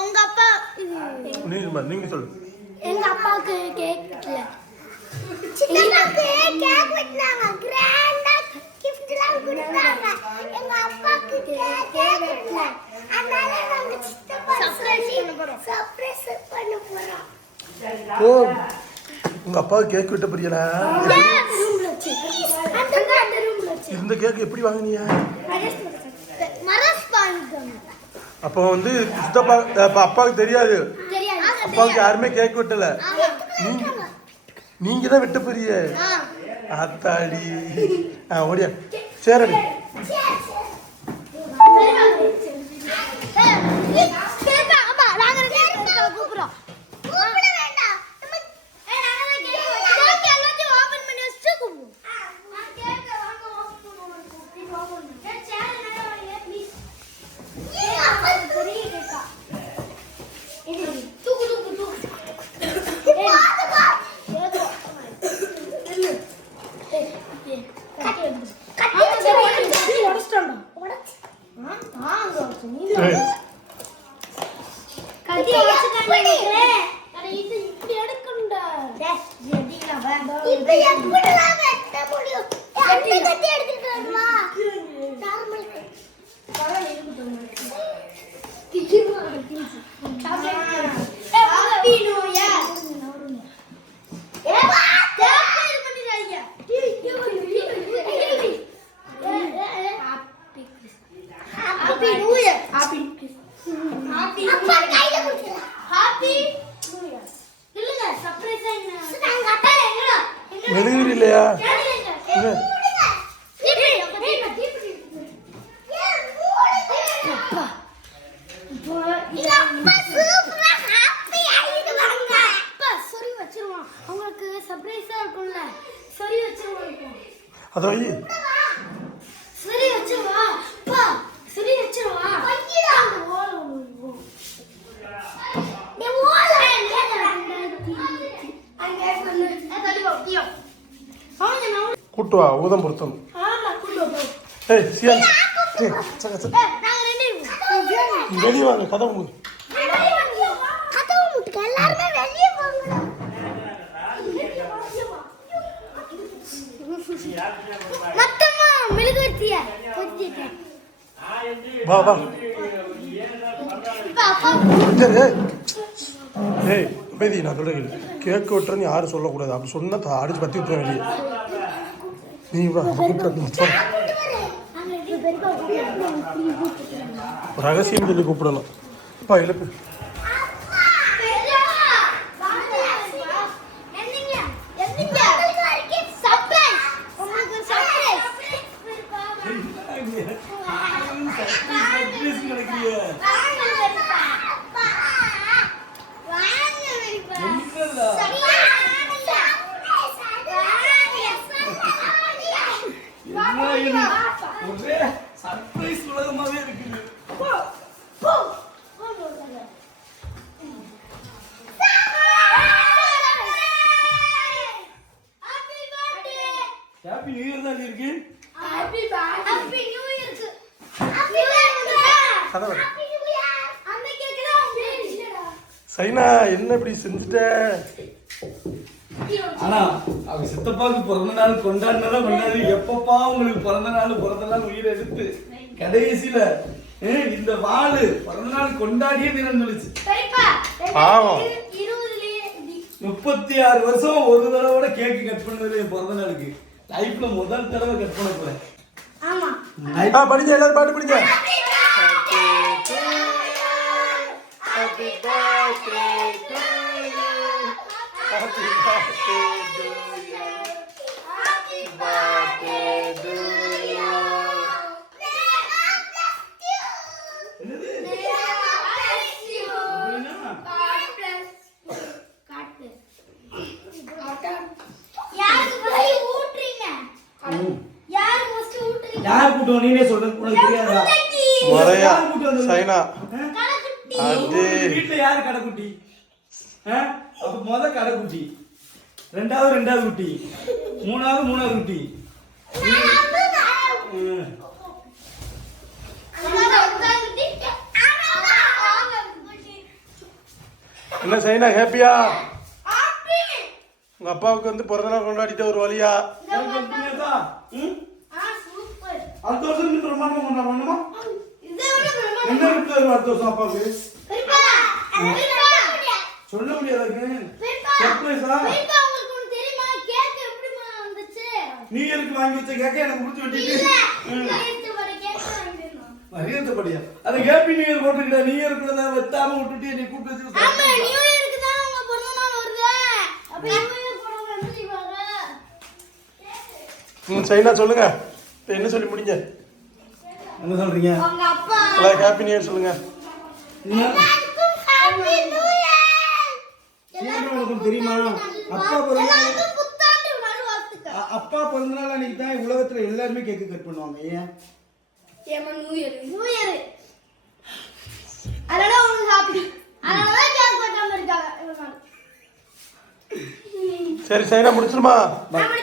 உங்க அப்பா நீங்க சொல்லு. எங்க அப்பாவுக்கு கேக்ல சித்தப்பாக்கு கேக் வெட்டினாங்க, கிராண்டா கிஃப்ட்லாம் கொடுத்தாங்க. எங்க அப்பாக்கு கேக் வெட்டல, அதனால நாங்க சித்தப்பா சர்ப்ரைஸ் பண்ண போறோம். ஓ, உங்க அப்பாவுக்கு கேக் வெட்ட புரியல. இந்த கேக் எப்படி வாங்குனீங்க? அப்போ வந்து சித்தப்பா அப்பாவுக்கு தெரியாது, அப்பாவுக்கு யாருமே கேக் வெட்டல, நீங்க தான் வெட்ட போறிய. அத்தாடி ஓடியா சேரடி. மெழுகுவரி இல்லையா? அதை சரி வச்சிருவா பா, சரி வச்சிருவா. கூட்டு வா ஊதம் பொருத்தம். வெளியே வாங்க, கதவு மூடு. வா வா. ஏய் பேதி, நான் சொல்றேன் கேக் வெட்டுறேன்னு யாரும் சொல்லக்கூடாது. அப்படி சொன்னா அடிச்சு பத்தி விட்டுருவேன் வெளியே. நீ வா கூப்பிட, ரகசியம் சொல்லி கூப்பிடணும். அப்பா இழப்பு ஒரே சர்ப்ரைஸ் உலகமாவே இருக்குது. ஹாப்பி நியூ இயர் தான் இருக்கு. Happy new year. Happy new year. அந்த கேக் தான் உங்களுக்கு. சைனா என்ன இப்படி செஞ்சிட்ட? ஆனா அவங்க சித்தப்பாவுக்கு பிறந்த நாள் கொண்டாடினதான் கொண்டாடி, எப்பப்பா உங்களுக்கு பிறந்த நாள் உயிரை எடுத்து கடைசியில இந்த வாழு பிறந்த நாள் கொண்டாடியே தினம் சொல்லிச்சு. 36 வருஷம் ஒரு தடவை கேக்கு கட் பண்ணதுல என் பிறந்த நாளுக்கு லைஃப்ல முதல் தடவை கட் பண்ண போறேன். படிங்க எல்லாரும் பாட்டு படிங்க. Happy birthday to you. Happy birthday to you. யார் கூட்டம் நீனே சொல்ற, உனக்கு தெரியாதா? மறையா சைனா வீட்டுல யாரு கடைக்குட்டி? அப்ப முத கடைக்குட்டி, ரெண்டாவது குட்டி, மூணாவது குட்டி. என்ன சைனா ஹாப்பியா? உங்க அப்பாவுக்கு வந்து பிறந்த நாள் கொண்டாடிட்டு ஒரு வழியா. சூப்பர். அடுத்த வருஷம் இன்னும் பிரமாண்டமா கொண்டாடணுமா? இதை விட பிரமாதமா. என்ன gift வரும் அடுத்த வருஷம் அப்பாவுக்கு? பெரியப்பா, சொல்ல முடியாது. பெரியப்பா, சர்ப்ரைஸா? பெரியப்பா, உங்களுக்கு ஒண்ணு தெரியுமா? கேக் எப்படிம்மா வந்துச்சு? நீ எதுக்கு வாங்கி வச்ச கேக்க எனக்கு முடிச்சு இல்ல, விட்டுட்டு கையெழுத்து போட கேக் வாங்கிடணும். மரியாதைப்படியா அது ஹாப்பி நியூ இயர் போட்டுக்கிட்ட நீ இயர் கூட தான் வெட்டாம விட்டுட்டு நீ கூப்பிட்டு வச்சு ஆமா, நியூ இயருக்கு தான் உங்க பிறந்த நாள் வருது. அப்ப நியூ இயர் போடாம என்ன செய்வாங்க? சைனா சொல்லுங்க. இப்போ என்ன சொல்லி முடிங்க? என்ன சொல்றீங்க? உங்க அப்பா எல்லாம் ஹாப்பி நியூ இயர் சொல்லுங்க. எல்லாருக்கும் ஹாப்பி நியூ இயர். சீக்கிரம் உனக்கு தெரியுமா அப்பா பிறந்த எல்லாருக்கும் புத்தாண்டு நல்வாழ்த்துக்கள். அப்பா பிறந்த நாள் அன்னைக்கு தான் உலகத்துல எல்லாருமே கேக் கட் பண்ணுவாங்க. ஏன்? ஏமா நியூ இயர் அதனால உங்களுக்கு ஹாப்பி. அதனால தான் கேக் வெட்டாம இருக்காங்க. சரி சைனா முடிச்சிருமா? அப்படி